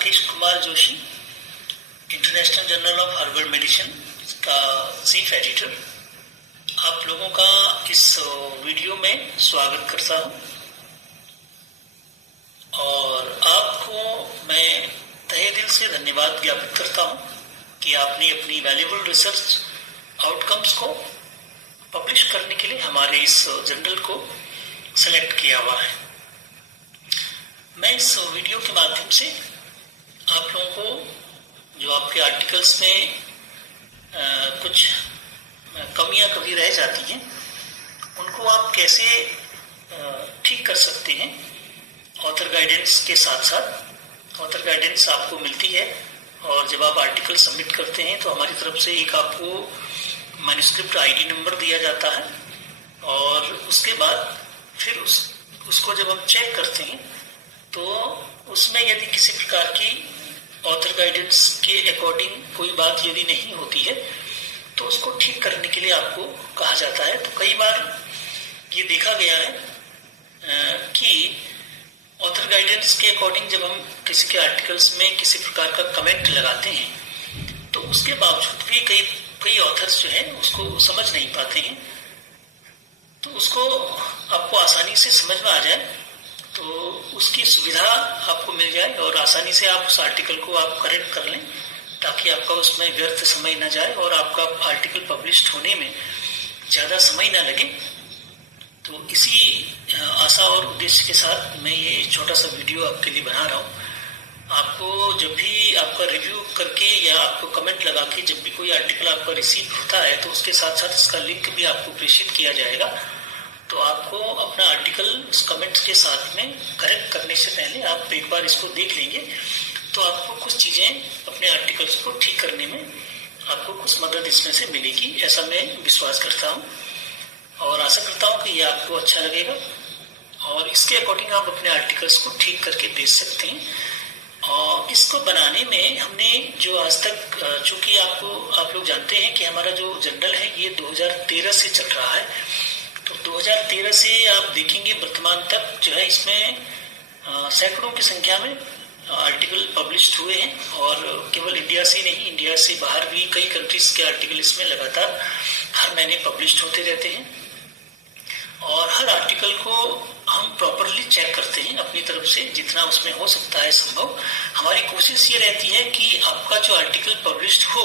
Rakesh Kumar Joshi, international journal of herbal medicine का chief editor. आप लोगों का इस वीडियो में स्वागत करता हूं और आपको मैं तहे दिल से धन्यवाद ज्ञापित करता हूं कि आपने अपनी वैल्यूएबल रिसर्च आउटकम्स को पब्लिश करने के लिए हमारे इस जर्नल को सेलेक्ट किया हुआ है। मैं इस वीडियो के माध्यम से आप लोगों को जो आपके आर्टिकल्स में कुछ कमियां कभी रह जाती हैं उनको आप कैसे ठीक कर सकते हैं, ऑथर गाइडेंस के साथ साथ। ऑथर गाइडेंस आपको मिलती है और जब आप आर्टिकल सबमिट करते हैं तो हमारी तरफ से एक आपको मैन्युस्क्रिप्ट आईडी नंबर दिया जाता है और उसके बाद फिर उसको जब हम चेक करते हैं तो उसमें यदि किसी प्रकार की ऑथर गाइडेंस के अकॉर्डिंग कोई बात यदि नहीं होती है तो उसको ठीक करने के लिए आपको कहा जाता है। तो कई बार ये देखा गया है कि ऑथर गाइडेंस के अकॉर्डिंग जब हम किसी के आर्टिकल्स में किसी प्रकार का कमेंट लगाते हैं तो उसके बावजूद भी कई ऑथर्स जो है उसको समझ नहीं पाते हैं। तो उसको आपको आसानी से समझ में आ जाए तो उसकी सुविधा आपको मिल जाए और आसानी से आप उस आर्टिकल को आप करेक्ट कर लें ताकि आपका उसमें व्यर्थ समय न जाए और आपका आर्टिकल पब्लिश्ड होने में ज़्यादा समय न लगे। तो इसी आशा और उद्देश्य के साथ मैं ये छोटा सा वीडियो आपके लिए बना रहा हूँ। आपको जब भी आपका रिव्यू करके या आपको कमेंट लगा के जब भी कोई आर्टिकल आपका रिसीव होता है तो उसके साथ साथ इसका लिंक भी आपको प्रेषित किया जाएगा। तो आपको अपना आर्टिकल इस कमेंट्स के साथ में करेक्ट करने से पहले आप एक बार इसको देख लेंगे तो आपको कुछ चीज़ें अपने आर्टिकल्स को ठीक करने में आपको कुछ मदद इसमें से मिलेगी, ऐसा मैं विश्वास करता हूँ और आशा करता हूँ कि ये आपको अच्छा लगेगा और इसके अकॉर्डिंग आप अपने आर्टिकल्स को ठीक करके भेज सकते हैं। और इसको बनाने में हमने जो आज तक, चूँकि आप लोग जानते हैं कि हमारा जो जर्नल है ये 2013 से चल रहा है, तो 2013 से आप देखेंगे वर्तमान तक जो है इसमें सैकड़ों की संख्या में आर्टिकल पब्लिश्ड हुए हैं और केवल इंडिया से नहीं, इंडिया से बाहर भी कई कंट्रीज के आर्टिकल इसमें लगातार हर महीने पब्लिश्ड होते रहते हैं और हर आर्टिकल को हम प्रॉपरली चेक करते हैं अपनी तरफ से जितना उसमें हो सकता है संभव। हमारी कोशिश ये रहती है कि आपका जो आर्टिकल पब्लिश्ड हो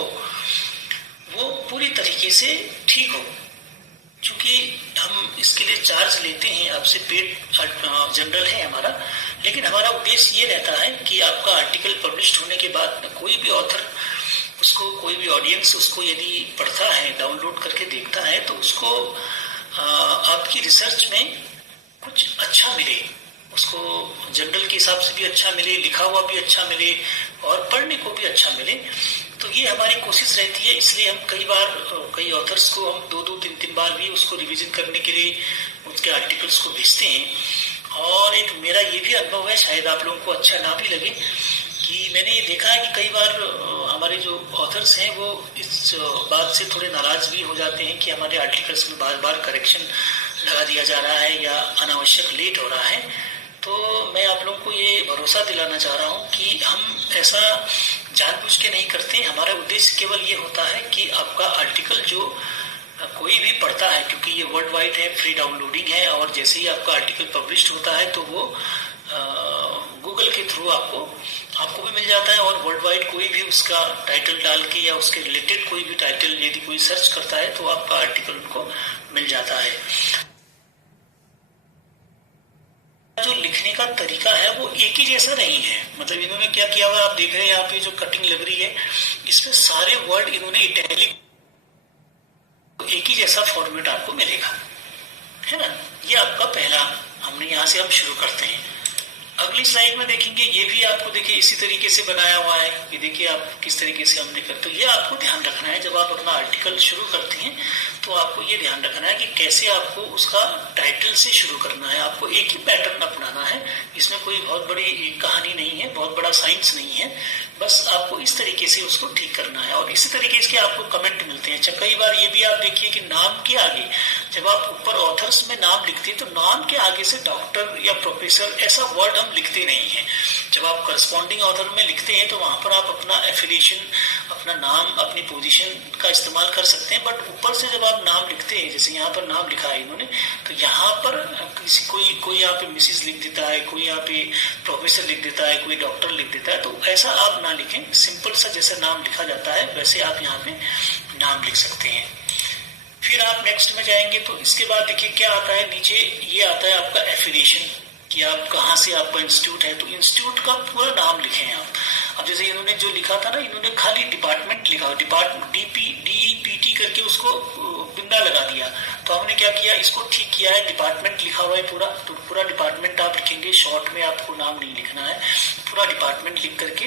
वो पूरी तरीके से ठीक हो। चूँकि हम इसके लिए चार्ज लेते हैं, आपसे पेड जर्नल है हमारा, लेकिन हमारा उद्देश्य ये रहता है कि आपका आर्टिकल पब्लिश्ड होने के बाद कोई भी ऑथर उसको, कोई भी ऑडियंस उसको यदि पढ़ता है, डाउनलोड करके देखता है तो उसको आपकी रिसर्च में कुछ अच्छा मिले, उसको जर्नल के हिसाब से भी अच्छा मिले, लिखा हुआ भी अच्छा मिले और पढ़ने को भी अच्छा मिले। तो ये हमारी कोशिश रहती है, इसलिए हम कई ऑथर्स को हम 2-3 बार भी उसको रिवीजन करने के लिए उसके आर्टिकल्स को भेजते हैं। और एक मेरा ये भी अनुभव है, शायद आप लोगों को अच्छा ना भी लगे, कि मैंने ये देखा है कि कई बार हमारे जो ऑथर्स हैं वो इस बात से थोड़े नाराज भी हो जाते हैं कि हमारे आर्टिकल्स में बार बार करेक्शन लगा दिया जा रहा है या अनावश्यक लेट हो रहा है। तो मैं आप लोगों को ये भरोसा दिलाना चाह रहा हूँ कि हम ऐसा जानबूझ के नहीं करते। हमारा उद्देश्य केवल ये होता है कि आपका आर्टिकल जो कोई भी पढ़ता है, क्योंकि ये वर्ल्ड वाइड है, फ्री डाउनलोडिंग है और जैसे ही आपका आर्टिकल पब्लिश्ड होता है तो वो गूगल के थ्रू आपको भी मिल जाता है और वर्ल्ड वाइड कोई भी उसका टाइटल डाल के या उसके रिलेटेड कोई भी टाइटल यदि कोई सर्च करता है तो आपका आर्टिकल उनको मिल जाता है। जो लिखने का तरीका है वो एक ही जैसा नहीं है। मतलब इन्होंने क्या किया हुआ आप देख रहे हैं, यहाँ पे जो कटिंग लग रही है इसमें सारे वर्ड इन्होंने इटैलिक, एक ही जैसा फॉर्मेट आपको मिलेगा, है ना। ये आपका पहला, हमने यहाँ से हम शुरू करते हैं। अगली स्लाइड में देखेंगे, ये भी आपको देखिए इसी तरीके से बनाया हुआ है। ये देखिए आप किस तरीके से हमने करते, तो ये आपको ध्यान रखना है जब आप अपना आर्टिकल शुरू करते हैं तो आपको ये ध्यान रखना है कि कैसे आपको उसका टाइटल से शुरू करना है। आपको एक ही पैटर्न अपनाना है, इसमें कोई बहुत बड़ी कहानी नहीं है, बहुत बड़ा साइंस नहीं है। बस आपको इस तरीके से उसको ठीक करना है और इसी तरीके से आपको कमेंट मिलते हैं। अच्छा, कई बार ये भी आप देखिए कि नाम के आगे जब आप ऊपर ऑथर्स में नाम लिखते हैं तो नाम के आगे से डॉक्टर या प्रोफेसर ऐसा वर्ड हम लिखते नहीं हैं। जब आप करस्पॉन्डिंग ऑथर में लिखते हैं तो वहां पर आप अपना एफिलिएशन, अपना नाम, अपनी पोजीशन का इस्तेमाल कर सकते हैं, बट ऊपर से जब आप नाम लिखते हैं, जैसे यहाँ पर नाम लिखा है इन्होंने, तो यहाँ पर किसी कोई यहाँ पे मिसिस लिख देता है, कोई यहाँ पे प्रोफेसर लिख देता है, कोई डॉक्टर लिख देता है, तो ऐसा आप ना लिखें। सिंपल सा जैसा नाम लिखा जाता है वैसे आप यहाँ पे नाम लिख सकते हैं। फिर आप नेक्स्ट में जाएंगे तो इसके बाद देखिए क्या आता है, नीचे ये आता है आपका एफिलिएशन, कि आप कहाँ से आपका इंस्टीट्यूट है, तो इंस्टीट्यूट का पूरा नाम लिखें आप। अब जैसे इन्होंने जो लिखा था ना, इन्होंने खाली डिपार्टमेंट लिखा, डिपार्टमेंट DPT करके उसको बिंदा लगा दिया, तो हमने क्या किया, इसको ठीक किया है, डिपार्टमेंट लिखा हुआ है पूरा, तो पूरा डिपार्टमेंट आप लिखेंगे, शॉर्ट में आपको नाम नहीं लिखना है, पूरा डिपार्टमेंट लिख करके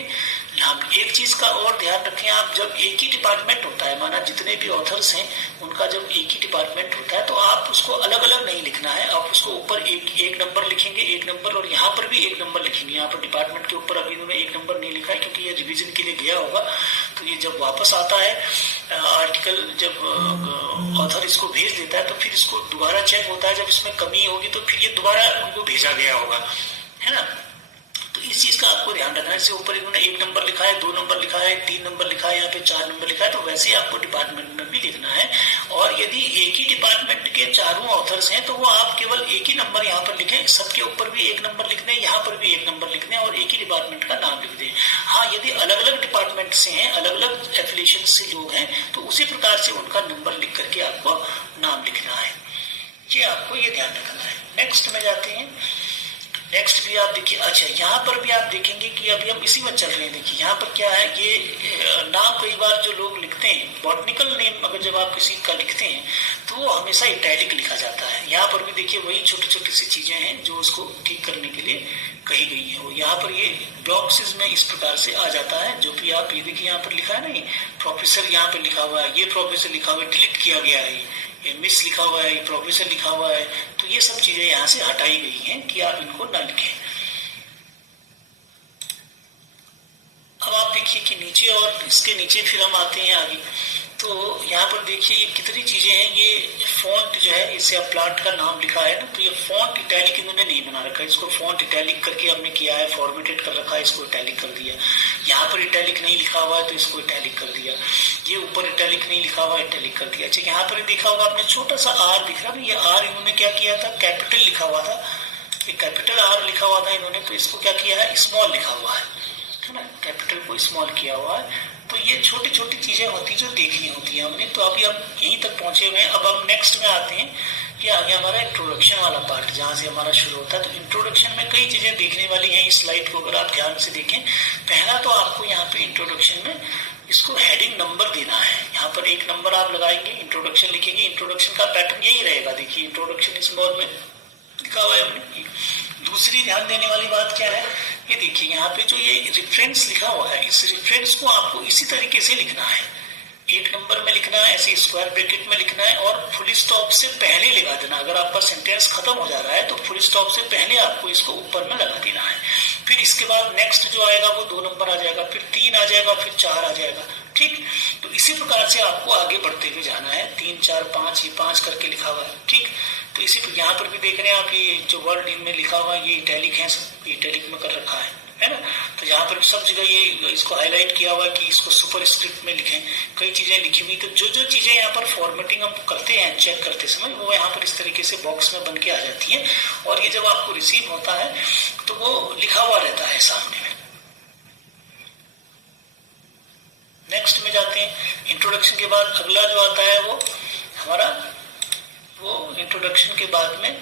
नाम। एक चीज का और ध्यान रखें आप, जब एक ही डिपार्टमेंट होता है, माना जितने भी ऑथर्स हैं उनका जब एक ही डिपार्टमेंट होता है, तो आप उसको अलग अलग नहीं लिखना है, आप उसको ऊपर एक नंबर लिखेंगे, एक नंबर, और यहाँ पर भी एक नंबर लिखेंगे। यहाँ पर डिपार्टमेंट के ऊपर अभी इन्होंने एक नंबर नहीं लिखा है क्योंकि ये रिवीजन के लिए गया होगा, तो ये जब वापस आता है आर्टिकल, जब ऑथर इसको भेज देता है तो फिर इसको दोबारा चेक होता है, जब इसमें कमी होगी तो फिर ये दोबारा उनको भेजा गया होगा, है ना। तो इस चीज का आपको ध्यान रखना है। इससे ऊपर इन्होंने 1 नंबर लिखा है, 2 नंबर लिखा है, 3 नंबर लिखा है, यहाँ पे 4 नंबर लिखा है, तो वैसे आपको डिपार्टमेंट में भी लिखना है। और यदि एक ही डिपार्टमेंट के चारों ऑथर्स हैं तो वो आप केवल एक ही नंबर यहाँ पर लिखें, सबके ऊपर भी 1 नंबर लिखने, यहाँ पर भी 1 नंबर लिखने और एक ही डिपार्टमेंट का नाम लिख दें। हाँ, यदि अलग अलग डिपार्टमेंट से हैं, अलग अलग एफिलिएशन से लोग हैं, तो उसी प्रकार से उनका नंबर लिख करके आपको नाम लिखना है। ये आपको ये ध्यान रखना है। नेक्स्ट में जाते हैं। नेक्स्ट भी आप देखिए, अच्छा यहाँ पर भी आप देखेंगे कि अभी हम इसी में चल रहे हैं। देखिए यहाँ पर क्या है, ये नाम कई बार जो लोग लिखते हैं, बॉटनिकल नेम अगर जब आप किसी का लिखते हैं तो वो हमेशा इटैलिक लिखा जाता है। यहाँ पर भी देखिए वही छोटी छोटी सी चीजें हैं जो उसको ठीक करने के लिए कही गई है। और यहाँ पर ये बॉक्सेस में इस प्रकार से आ जाता है, जो भी आप ये देखिए यहाँ पर लिखा है ना, ये प्रोफेसर यहाँ पे लिखा हुआ है, ये प्रोफेसर लिखा हुआ है, डिलीट किया गया है, ये मिस लिखा हुआ है, ये प्रोफेसर लिखा हुआ है, तो ये सब चीजें यहाँ से हटाई गई हैं कि आप इनको ना लिखें। अब आप देखिए कि नीचे, और इसके नीचे फिर हम आते हैं आगे, तो यहाँ पर देखिए ये कितनी चीजें हैं। ये फॉन्ट जो है, इसे आप प्लांट का नाम लिखा है ना, तो ये फॉन्ट इटैलिक इन्होंने नहीं बना रखा है, इसको फॉन्ट इटैलिक करके हमने किया है, फॉर्मेटेड कर रखा है, इसको इटैलिक कर दिया। यहाँ पर इटैलिक नहीं लिखा हुआ है तो इसको इटैलिक कर दिया। ये ऊपर इटैलिक नहीं लिखा हुआ, इटैलिक कर दिया। अच्छा, यहाँ पर देखा होगा आपने छोटा सा आर दिख रहा है, ये आर इन्होंने क्या किया था, कैपिटल लिखा हुआ था, ये कैपिटल आर लिखा हुआ था इन्होंने, तो इसको क्या किया है, स्मॉल लिखा हुआ है ना, कैपिटल को स्मॉल किया हुआ है। तो ये छोटी छोटी चीजें होती जो देखनी होती है हमने। तो अभी हम यहीं तक पहुंचे हुए हैं। अब हम नेक्स्ट में आते हैं कि आगे हमारा इंट्रोडक्शन वाला पार्ट, जहां से हमारा शुरू होता है। तो इंट्रोडक्शन में कई चीजें देखने वाली हैं। इस स्लाइड को अगर आप ध्यान से देखें, पहला तो आपको यहाँ पे इंट्रोडक्शन में इसको हेडिंग नंबर देना है। यहाँ पर 1 नंबर आप लगाएंगे, इंट्रोडक्शन लिखेंगे। इंट्रोडक्शन का पैटर्न यही रहेगा, देखिए इंट्रोडक्शन स्मॉल में लिखा हुआ है हमने। दूसरी ध्यान देने वाली बात क्या है, ये देखिए यहाँ पे जो ये रेफरेंस लिखा हुआ है, इस रेफरेंस को आपको इसी तरीके से लिखना है। 1 नंबर में लिखना है, ऐसे स्क्वायर ब्रैकेट में लिखना है, और फुल स्टॉप से पहले लगा देना। अगर आपका सेंटेंस खत्म हो जा रहा है तो फुल स्टॉप से पहले आपको इसको ऊपर में लगा देना है। फिर इसके बाद नेक्स्ट जो आएगा वो 2 नंबर आ जाएगा, फिर 3 आ जाएगा, फिर 4 आ जाएगा। ठीक, तो इसी प्रकार से आपको आगे बढ़ते हुए जाना है। 3, 4, 5, ये 5 करके लिखा हुआ है। ठीक, तो इसी यहाँ पर भी देख रहे हैं आप, ये जो वर्ड इनमें लिखा हुआ है ये इटैलिक है, सब इटैलिक में कर रखा है ना। तो यहाँ पर सब जगह ये इसको हाईलाइट किया हुआ है कि इसको सुपर स्क्रिप्ट में लिखें। कई चीजें लिखी हुई, तो जो जो चीजें यहाँ पर फॉर्मेटिंग हम करते हैं चेक करते समय, वो यहाँ पर इस तरीके से बॉक्स में बन के आ जाती है। और ये जब आपको रिसीव होता है तो वो लिखा हुआ रहता है सामने में। नेक्स्ट में जाते हैं। इंट्रोडक्शन के बाद अगला जो आता है वो हमारा, वो इंट्रोडक्शन के बाद में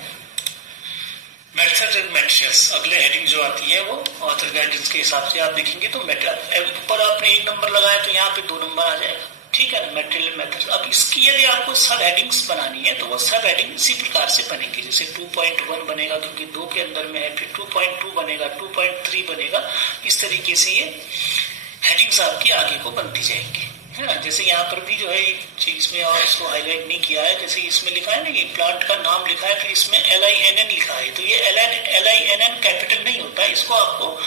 मेथड एंड मेथड्स, अगले हेडिंग जो आती है वो ऑथर गाइडेंस के हिसाब से आप देखेंगे। तो ऊपर आपने 1 नंबर लगाया तो यहाँ पे 2 नंबर आ जाएगा। ठीक है ना, मेटेरियल मेथड्स। अब इसकी यदि आपको सब हेडिंग्स बनानी है तो वो सब हेडिंग इसी प्रकार से बनेगी। जैसे 2.1 बनेगा क्योंकि 2 के अंदर में है, फिर 2.2 बनेगा, 2.3 बनेगा। इस तरीके से ये हेडिंग्स आपकी आगे को बनती जाएंगी, है ना। जैसे यहाँ पर भी जो है चीज में, और इसको हाईलाइट नहीं किया है, जैसे इसमें लिखा है ना, ये प्लांट का नाम लिखा है, फिर इसमें LINN लिखा है, तो ये LINN कैपिटल नहीं होता है, इसको आपको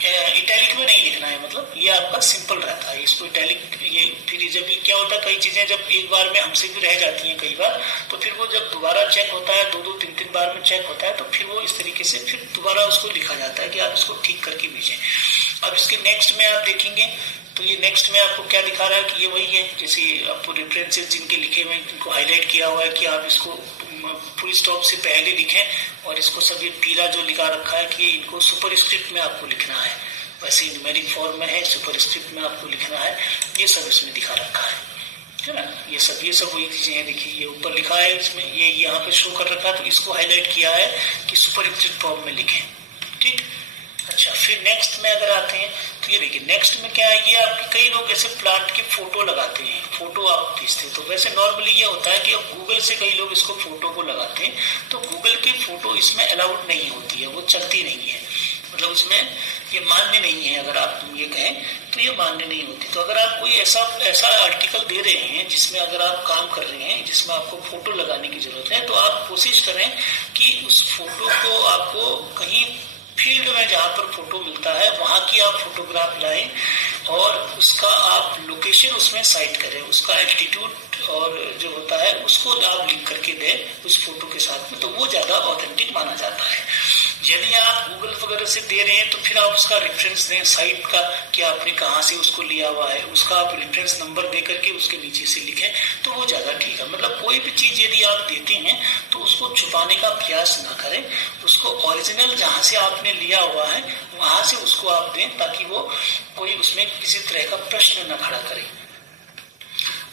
इटैलिक में नहीं लिखना है, मतलब ये आपका सिंपल रहता है। इसको इटैलिक ये फिर जब ये क्या होता है, कई चीजें जब एक बार में हमसे भी रह जाती हैं कई बार, तो फिर वो जब दोबारा चेक होता है, दो दो तीन तीन बार में चेक होता है, तो फिर वो इस तरीके से फिर दोबारा उसको लिखा जाता है कि आप इसको ठीक करके भेजें। अब इसके नेक्स्ट में आप देखेंगे तो ये नेक्स्ट में आपको क्या दिखा रहा है कि ये वही है, जैसे आपको रेफरेंसेस जिनके लिखे हुए हैं इनको हाईलाइट किया हुआ है कि आप इसको फुल स्टॉप से पहले लिखें, और इसको सब ये पीला जो लिखा रखा है कि इनको सुपरस्क्रिप्ट में आपको लिखना है, वैसे न्यूमेरिक फॉर्म में है, सुपरस्क्रिप्ट में आपको लिखना है, ये सब इसमें दिखा रखा है ना। ये सब वही चीजें हैं। देखिए ये ऊपर लिखा है, इसमें ये यहाँ पे शो कर रखा है, तो इसको हाईलाइट किया है कि सुपरस्क्रिप्ट फॉर्म में लिखें, ठीक। अच्छा, फिर नेक्स्ट में अगर आते हैं तो ये देखिए नेक्स्ट में क्या है, ये आपके कई लोग ऐसे प्लांट की फोटो लगाते हैं, फोटो आप खींचते हैं, तो वैसे नॉर्मली ये होता है कि अब गूगल से कई लोग इसको फोटो को लगाते हैं, तो गूगल की फोटो इसमें अलाउड नहीं होती है, वो चलती नहीं है, मतलब उसमें ये मान्य नहीं है। अगर आप ये कहें तो ये मान्य नहीं होती। तो अगर आप कोई ऐसा आर्टिकल दे रहे हैं जिसमें अगर आप काम कर रहे हैं जिसमें आपको फोटो लगाने की जरूरत है, तो आप कोशिश करें कि उस फोटो को आपको कहीं फील्ड में जहाँ पर फोटो मिलता है वहां की आप फोटोग्राफ लाएं, और उसका आप लोकेशन उसमें साइट करें, उसका एल्टीट्यूड और जो होता है उसको आप लिंक करके दें उस फोटो के साथ में, तो वो ज्यादा ऑथेंटिक माना जाता है। यदि आप गूगल वगैरह से दे रहे हैं तो फिर आप उसका रेफरेंस दें साइट का कि आपने कहाँ से उसको लिया हुआ है, उसका आप रेफरेंस नंबर दे करके उसके नीचे से लिखें, तो वो ज्यादा ठीक है। मतलब कोई भी चीज यदि आप देते हैं तो उसको छुपाने का प्रयास ना करें, उसको ओरिजिनल जहाँ से आपने लिया हुआ है वहां से उसको आप दें, ताकि वो कोई उसमें किसी तरह का प्रश्न न खड़ा करे।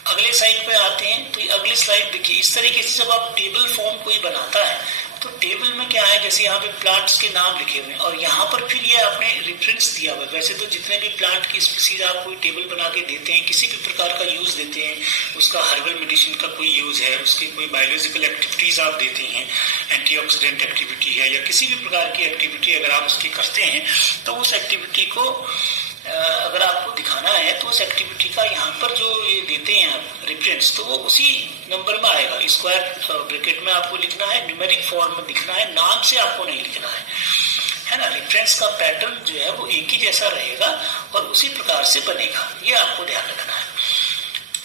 अगले स्लाइड पे आते हैं, तो अगली स्लाइड देखिए, इस तरीके से जब आप टेबल फॉर्म कोई बनाता है तो टेबल में क्या है, जैसे यहाँ पे प्लांट्स के नाम लिखे हुए हैं और यहाँ पर फिर ये आपने रेफरेंस दिया हुआ है। वैसे तो जितने भी प्लांट की स्पीसीज आप कोई टेबल बना के देते हैं, किसी भी प्रकार का यूज देते हैं, उसका हर्बल मेडिसिन का कोई यूज है, उसकी कोई बायोलॉजिकल एक्टिविटीज आप देते हैं, एंटीऑक्सीडेंट एक्टिविटी है या किसी भी प्रकार की एक्टिविटी अगर आप उसकी करते हैं, तो उस एक्टिविटी को अगर आपको दिखाना है तो उस एक्टिविटी का यहाँ पर जो ये देते हैं आप रेफरेंस, तो वो उसी नंबर में आएगा। स्क्वायर ब्रैकेट में आपको लिखना है, न्यूमेरिक फॉर्म में लिखना है, नाम से आपको नहीं लिखना है ना। रेफरेंस का पैटर्न जो है वो एक ही जैसा रहेगा और उसी प्रकार से बनेगा, ये आपको ध्यान रखना है।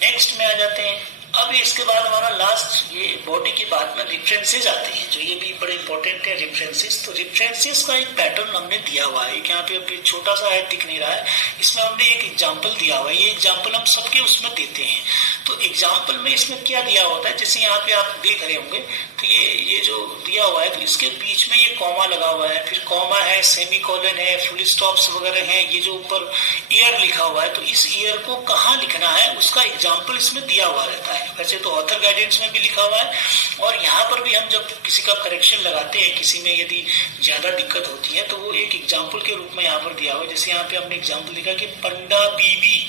नेक्स्ट में आ जाते हैं। अब इसके बाद हमारा लास्ट ये बॉडी के बाद में रेफरेंसेस आते हैं, जो ये भी बड़े इंपॉर्टेंट है रेफरेंसेस। तो रेफरेंसेस का एक पैटर्न हमने दिया हुआ है, यहाँ पे अभी छोटा सा है दिख नहीं रहा है, इसमें हमने एक एग्जांपल दिया हुआ है। ये एग्जांपल हम सबके उसमें देते हैं। तो एग्जांपल में इसमें क्या दिया होता है, जैसे यहाँ पे आप देख रहे होंगे, तो ये जो दिया हुआ है तो इसके बीच में ये कॉमा लगा हुआ है, फिर कॉमा है, सेमी कॉलन है, फुल स्टॉप्स वगैरह हैं, ये जो ऊपर ईयर लिखा हुआ है, तो इस ईयर को कहाँ लिखना है उसका एग्जाम्पल इसमें दिया हुआ रहता है। वैसे तो ऑथर गाइडेंस में भी लिखा हुआ है, और यहाँ पर भी हम जब किसी का करेक्शन लगाते हैं, किसी में यदि ज्यादा दिक्कत होती है तो वो एक एग्जाम्पल के रूप में यहाँ पर दिया हुआ है। जैसे यहाँ पे हमने एग्जाम्पल लिखा कि पंडा बीबी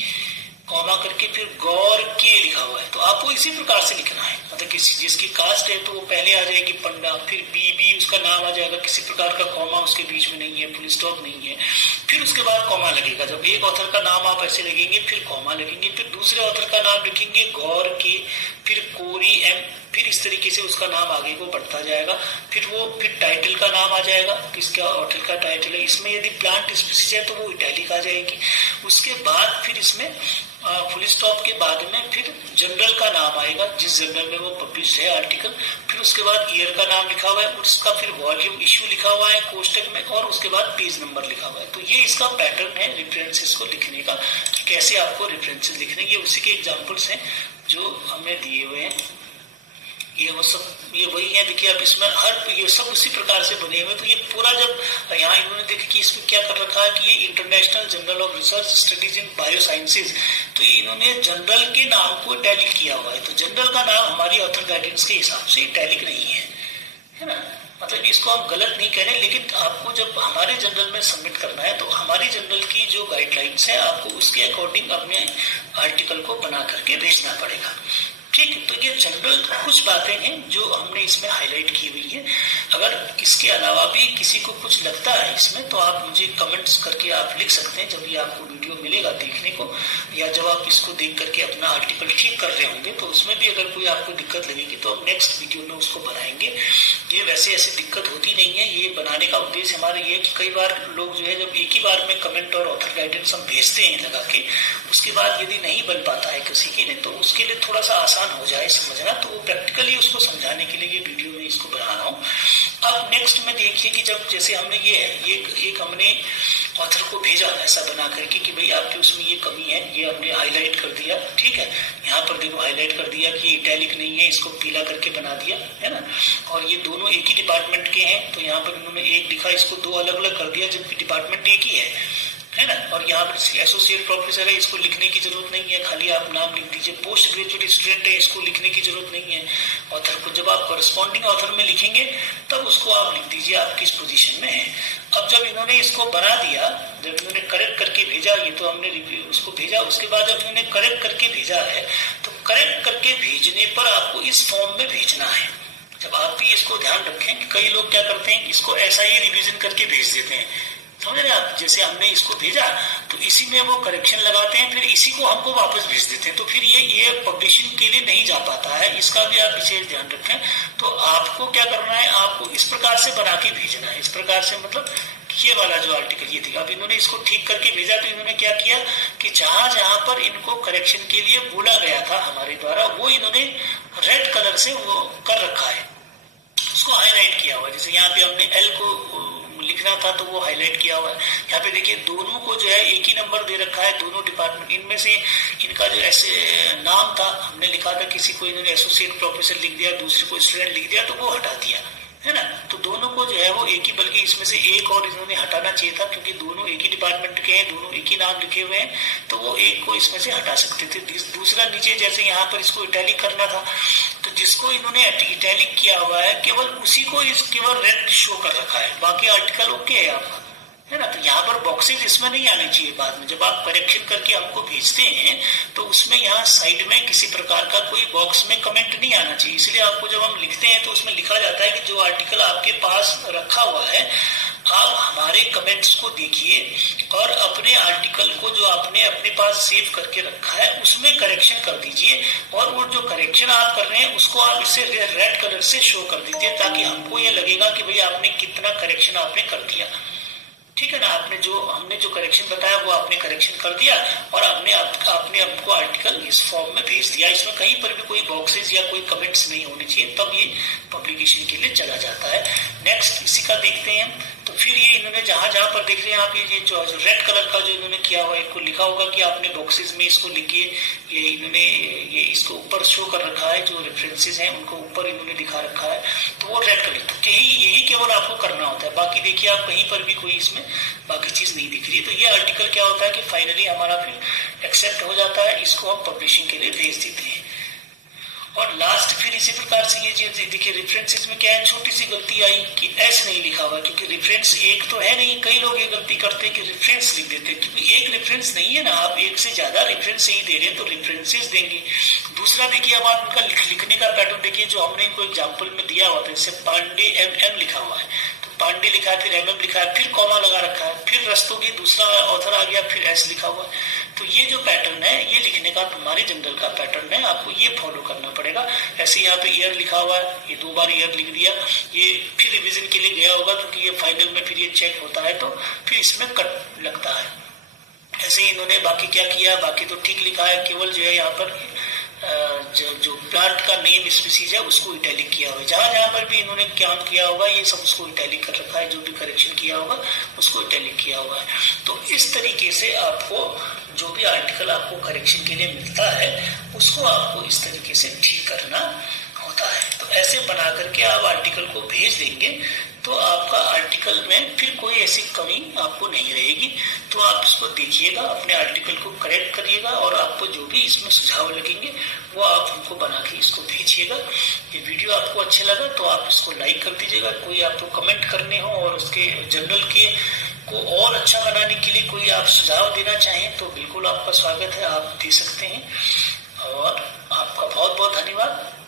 कॉमा करके फिर गौर के लिखा हुआ है, तो आपको इसी प्रकार से लिखना है। मतलब किसी जिसकी कास्ट है तो वो पहले आ जाएगी पंडा, फिर बीबी उसका नाम आ जाएगा, किसी प्रकार का कॉमा उसके बीच में नहीं है, फुल स्टॉप नहीं है, फिर उसके बाद कॉमा लगेगा। जब एक ऑथर का नाम आप ऐसे लगेंगे फिर कॉमा लगेंगे, फिर दूसरे ऑथर का नाम लिखेंगे गौर के, फिर कोरी एम, फिर इस तरीके से उसका नाम आगे को बढ़ता जाएगा। फिर टाइटल का नाम आ जाएगा, किसका ऑथर का टाइटल है। इसमें यदि प्लांट स्पीसीज है तो वो इटैलिक आ जाएगी। उसके बाद फिर इसमें फुल स्टॉप के बाद में फिर जनरल का नाम आएगा, जिस जनरल में वो पब्लिश है आर्टिकल। फिर उसके बाद ईयर का नाम लिखा हुआ है, उसका फिर वॉल्यूम इश्यू लिखा हुआ है कोष्टक में, और उसके बाद पेज नंबर लिखा हुआ है। तो ये इसका पैटर्न है रेफरेंसेस को लिखने का, कैसे आपको रेफरेंसेस लिखने, ये उसी के एग्जाम्पल्स हैं जो हमने दिए हुए हैं। ये वही है। देखिए अब इसमें ये सब उसी प्रकार से बने हुए। तो ये पूरा जब यहाँ इन्होंने देखा कि इसमें क्या कर रखा है कि ये international journal of research studies in biosciences, तो ये इन्होंने जनरल के नाम को इटैलिक किया हुआ है। तो जनरल का नाम हमारी ऑथर गाइडेंस के हिसाब से इटैलिक नहीं है ना। मतलब इसको हम गलत नहीं कह रहे, लेकिन आपको जब हमारे जनरल में सबमिट करना है तो हमारी जनरल की जो गाइडलाइंस है आपको उसके अकॉर्डिंग अपने आर्टिकल को बना करके भेजना पड़ेगा। ठीक है, तो ये जनरल कुछ बातें हैं जो हमने इसमें हाईलाइट की हुई है। अगर इसके अलावा भी किसी को कुछ लगता है इसमें तो आप मुझे कमेंट्स करके आप लिख सकते हैं, जब भी आपको वीडियो मिलेगा देखने को, या जब आप इसको देख करके अपना आर्टिकल ठीक कर रहे होंगे तो उसमें भी अगर कोई आपको दिक्कत लगेगी तो हम नेक्स्ट वीडियो में उसको बनाएंगे। ये वैसे ऐसी दिक्कत होती नहीं है, ये बनाने का उद्देश्य हमारा ये है कि कई बार लोग जो है जब एक ही बार में कमेंट और ऑथर गाइडेंस हम भेजते हैं लगा के, उसके बाद यदि नहीं बन पाता है किसी के लिए तो उसके लिए थोड़ा सा आसान हो जाए समझना, तो वो प्रैक्टिकली उसको समझाने के लिए ये वीडियो में इसको बना रहा हूँ। अब नेक्स्ट में देखिए कि जब जैसे हमने ये एक हमने ऑथर को भेजा ऐसा बना करके कि भाई आपके उसमें ये कमी है, ये हमने हाईलाइट कर दिया, ठीक है, यहाँ पर देखो हाईलाइट कर दिया कि इटैलिक नहीं है, इसको पीला करके बना दिया है ना, और ये दोनों एक ही डिपार्टमेंट के हैं तो यहाँ पर इन्होंने एक लिखा, इसको दो अलग अलग कर दिया जबकि डिपार्टमेंट एक ही है ना, और यहाँ पर एसोसिएट प्रोफेसर है, इसको लिखने की जरूरत नहीं है, खाली आप नाम लिख दीजिए। पोस्ट ग्रेजुएट स्टूडेंट है, इसको लिखने की जरूरत नहीं है। ऑथर को जब आप कॉरेस्पॉन्डिंग ऑथर में लिखेंगे तब उसको आप लिख दीजिए आप किस पोजीशन में है। अब जब इन्होंने इसको बना दिया, जब इन्होंने करेक्ट करके भेजा, ये तो हमने उसको भेजा, उसके बाद जब इन्होंने करेक्ट करके भेजा है तो करेक्ट करके भेजने पर आपको इस फॉर्म में भेजना है। जब आप भी इसको ध्यान रखें कि कई लोग क्या करते हैं, इसको ऐसा ही रिविजन करके भेज देते हैं, समझ रहे आप, जैसे हमने इसको भेजा तो इसी में वो करेक्शन लगाते हैं, फिर इसी को हमको वापस भेज देते हैं, तो फिर ये पब्लिशिंग के लिए नहीं जा पाता है, इसका भी आप विशेष ध्यान रखें। तो आपको क्या करना है, आपको इस प्रकार से बना के भेजना है, इस प्रकार से, मतलब ये वाला जो आर्टिकल ये थी, अब इन्होंने इसको ठीक करके भेजा तो इन्होंने क्या किया कि जहां जहां पर इनको करेक्शन के लिए बोला गया था हमारे द्वारा, वो इन्होंने रेड कलर से वो कर रखा है, उसको हाईलाइट किया हुआ है। जैसे यहाँ पे हमने एल को लिखना था तो वो हाईलाइट किया हुआ है। यहाँ पे देखिए दोनों को जो है एक ही नंबर दे रखा है, दोनों डिपार्टमेंट, इनमें से इनका जो ऐसे नाम था, हमने लिखा था, किसी को इन्होंने एसोसिएट प्रोफेसर लिख दिया, दूसरे को स्टूडेंट लिख दिया, तो वो हटा दिया है ना, तो दोनों को जो है वो एक ही, बल्कि इसमें से एक और इन्होंने हटाना चाहिए था क्योंकि दोनों एक ही डिपार्टमेंट के हैं, दोनों एक ही नाम लिखे हुए हैं, तो वो एक को इसमें से हटा सकते थे। दूसरा नीचे जैसे यहाँ पर इसको इटैलिक करना था, तो जिसको इन्होंने इटैलिक किया हुआ है केवल उसी को केवल रेड शो कर रखा है, बाकी आर्टिकल ओके है आपका, है ना। तो यहाँ पर बॉक्सेज इसमें नहीं आने चाहिए। बाद में जब आप करेक्शन करके हमको भेजते हैं तो उसमें यहाँ साइड में किसी प्रकार का कोई बॉक्स में कमेंट नहीं आना चाहिए। इसलिए आपको जब हम लिखते हैं तो उसमें लिखा जाता है कि जो आर्टिकल आपके पास रखा हुआ है आप हमारे कमेंट्स को देखिए और अपने आर्टिकल को जो आपने अपने पास सेव करके रखा है उसमें करेक्शन कर दीजिए, और वो जो करेक्शन आप कर रहे हैं उसको आप इसे रेड कलर से शो कर दीजिए ताकि हमको ये लगेगा कि भाई आपने कितना करेक्शन आपने कर दिया, ठीक है ना। हमने जो करेक्शन बताया वो आपने करेक्शन कर दिया और आपने आपको आर्टिकल इस फॉर्म में भेज दिया। इसमें कहीं पर भी कोई बॉक्सेस या कोई कमेंट्स नहीं होने चाहिए, तब ये पब्लिकेशन के लिए चला जाता है। नेक्स्ट इसी का देखते हैं। तो फिर ये इन्होंने जहां जहां पर देख रहे हैं आप, ये जो रेड कलर का जो इन्होंने किया हुआ है, इनको लिखा होगा कि आपने बॉक्सेस में इसको लिखिए। ये इन्होंने ये इसको ऊपर शो कर रखा है, जो रेफरेंसेस हैं उनको ऊपर इन्होंने दिखा रखा है, तो वो रेड कलर, तो यही केवल आपको करना होता है। बाकी देखिए आप कहीं पर भी कोई इसमें बाकी चीज नहीं दिख रही। तो ये आर्टिकल क्या होता है कि फाइनली हमारा फिर एक्सेप्ट हो जाता है, इसको हम पब्लिशिंग के लिए भेज देते हैं। और लास्ट फिर इसी प्रकार से ये चीज देखिए, रेफरेंसेस में क्या है, छोटी सी गलती आई कि एस नहीं लिखा हुआ, क्योंकि रेफरेंस एक तो है नहीं। कई लोग ये गलती करते हैं कि रेफरेंस लिख देते हैं, क्योंकि एक रेफरेंस नहीं है ना, आप एक से ज्यादा रेफरेंस ही दे रहे हैं तो रेफरेंसेस देंगे। दूसरा देखिए, अब आप इनका लिखने का पैटर्न देखिए, जो हमने इनको एग्जाम्पल में दिया हुआ था, जैसे पांडे MM लिखा हुआ है, पांडे लिखा है, फिर MM लिखा है, फिर कॉमा लगा रखा है, फिर रस्तोगी दूसरा ऑथर आ गया, फिर S लिखा हुआ है। तो ये जो पैटर्न है, ये लिखने का हमारे जनरल का पैटर्न है, आपको ये फॉलो करना पड़ेगा। ऐसे यहाँ पे ईयर लिखा हुआ है, ये 2 बार ईयर लिख दिया, ये फिर रिवीजन के लिए गया होगा क्योंकि ये फाइनल में फिर ये चेक होता है, तो फिर इसमें कट लगता है। ऐसे ही इन्होंने बाकी क्या किया, बाकी तो ठीक लिखा है, केवल जो है यहाँ पर जो प्लांट का नेम स्पीसीज है उसको इटैलिक किया हुआ है। जहां जहां पर भी इन्होंने काम किया होगा ये सब उसको इटैलिक कर रखा है, जो भी करेक्शन किया होगा उसको इटैलिक किया हुआ है। तो इस तरीके से आपको जो भी आर्टिकल आपको करेक्शन के लिए मिलता है उसको आपको इस तरीके से ठीक करना होता है। तो ऐसे बना करके आप आर्टिकल को भेज देंगे तो आपका आर्टिकल में फिर कोई ऐसी कमी आपको नहीं रहेगी। तो आप इसको देखिएगा, अपने आर्टिकल को करेक्ट करिएगा और आपको जो भी इसमें सुझाव लगेंगे वो आप हमको बना के इसको भेजिएगा। ये वीडियो आपको अच्छा लगा तो आप इसको लाइक कर दीजिएगा। कोई आपको कमेंट करने हो और उसके जनरल के को और अच्छा बनाने के लिए कोई आप सुझाव देना चाहें तो बिल्कुल आपका स्वागत है, आप दे सकते हैं। और आपका बहुत बहुत धन्यवाद।